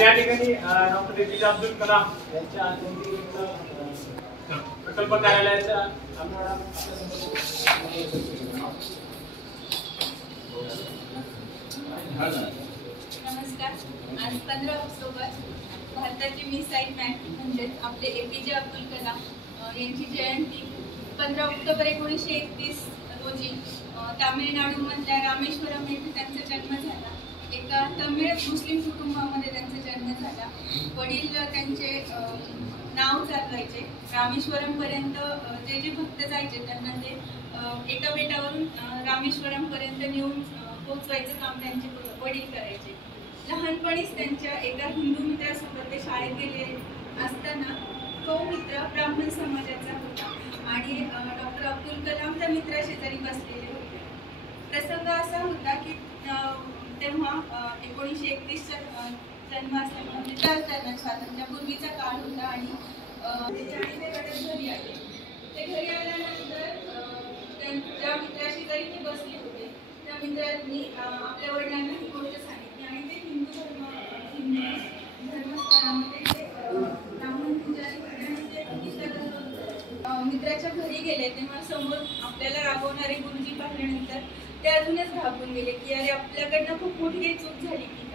या ठिकाणी doctor APJ Abdul Kalam यांच्या प्रकल्प कार्यालयाच्या नमस्कार। आज 15 ऑक्टोबर भारताचे मिसाईल मॅन म्हणजे आपले एपीजे अब्दुल कलाम यांची जयंती 15 ऑक्टोबर 1931 रोजी तामिळनाडूमधल्या रामेश्वरम येथे त्यांचा जन्म झाला। एका तमिळ मुस्लिम कुटुंबामध्ये त्यांचा जन्म झाला। वडील त्यांचे नाव चालवायचे। रामेश्वरम पर्यंत जे जे भक्त जायचे त्यांना ते एका बेटावरून रामेश्वरम पर्यंत नेऊन पोहोचवायचं काम त्यांचे वडील करायचे। लहानपणीच त्यांच्या एका हिंदू मित्रासोबत ते शाळेत गेले असताना तो मित्र ब्राह्मण समाजाचा होता आणि डॉक्टर अब्दुल कलाम त्या मित्राशेजारी बसलेले होते। प्रसंग असा होता की तेव्हा 1931चा जन्म असल्यामुळे स्वातंत्र्यापूर्वीचा काळ होता आणि ते घरी आले। ते घरी आल्यानंतर ज्या मित्राशेजारी ते बसले होते त्या मित्रांनी आपल्या वडिलांना ही गोष्ट सांगितली आणि ते हिंदू धर्मस्थानामध्ये ते ब्राह्मण पुजारी मित्राच्या घरी गेले तेव्हा समोर आपल्याला रागवणारे गुरुजी पाहिल्यानंतर ते अजूनच घाबरून गेले की अरे आपल्याकडनं खूप मोठी चूक झाली की